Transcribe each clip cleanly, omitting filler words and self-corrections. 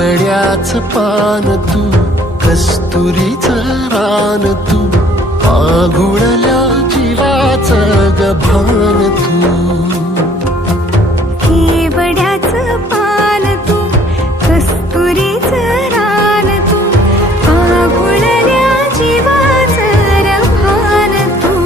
केवड्याच पान तू, कस्तुरीचं रान तू, आघुळल्या जीवाचं गभान तू. केवड्याचं पान तू, कस्तुरीचं रान तू, आघुळल्या जीवाचं गभान तू.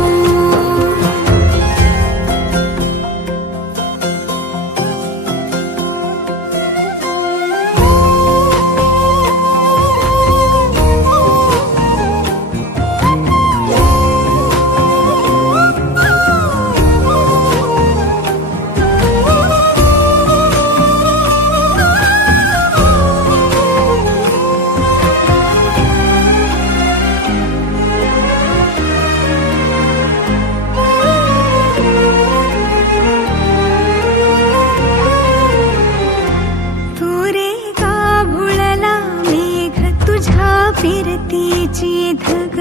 फिरतीची धग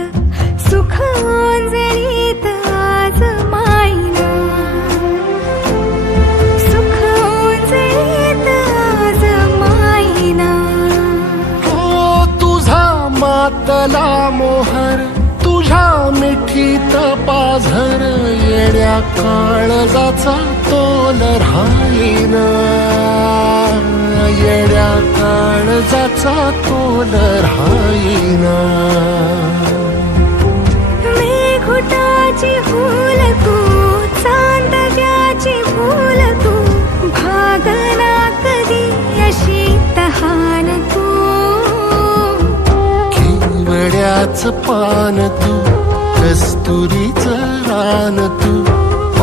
सुख ओंजळीत आज मायना, सुख ओंजळीत आज मायना. हो तुझा मातला मोहर, तुझ्या मिठीत पाझर, येड्या काळजाचा तोल राहीना, येड्या काळजाचा तोल राहीना. मेघुटाची फूल तू, चांदण्याची फूल तू, भागना कधी अशी तहान तू. केवड्याच पान तू, कस्तुरीचं रान तू,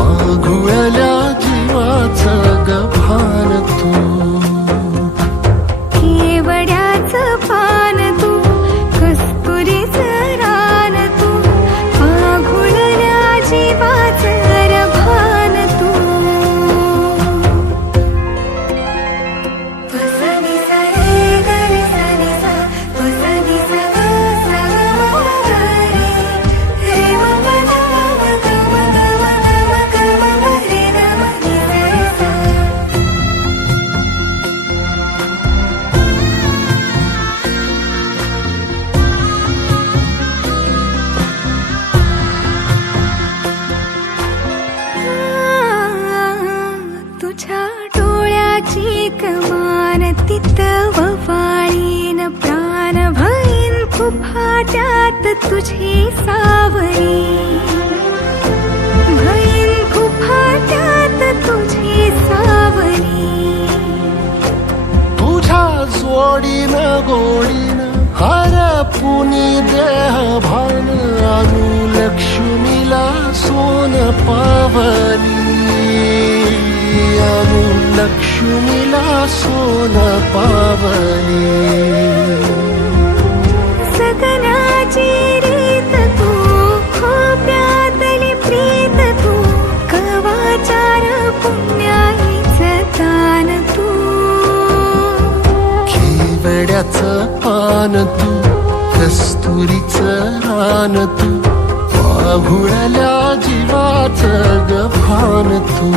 आघुळल्या जीवाचं गभान तू. केवड्याचं पान तू, कस्तुरीचं रान तू, आघुळल्या जीवाचं गभान तू. वसनी सा रे ग रे सा रे सा, वसनी सा ग सा ग म ग रे, रे म प ध म ग म ग म ग म ग म ग रे ग म नि सा रे सा. तुझ्या डोळ्याची कमान तिथं ववाळीन, प्राण भरीन फुफाट्यात तुझी सावरी, भरीन फुफाट्यात तुझी सावरी. तुझ्या जोडीनं गोडीनं हरपुनी देह भान, आणू लक्ष्मीला सोन पावली, आणू लक्ष्मीला सोन पावली. सगनाची रीत तू, खोप्यातली प्रीत तू, कवाचार पुण्याईचं दान तू. केवड्याचं पान तू, कस्तुरीचं रान तू, आघुळल्या जीवाचं गभान तू.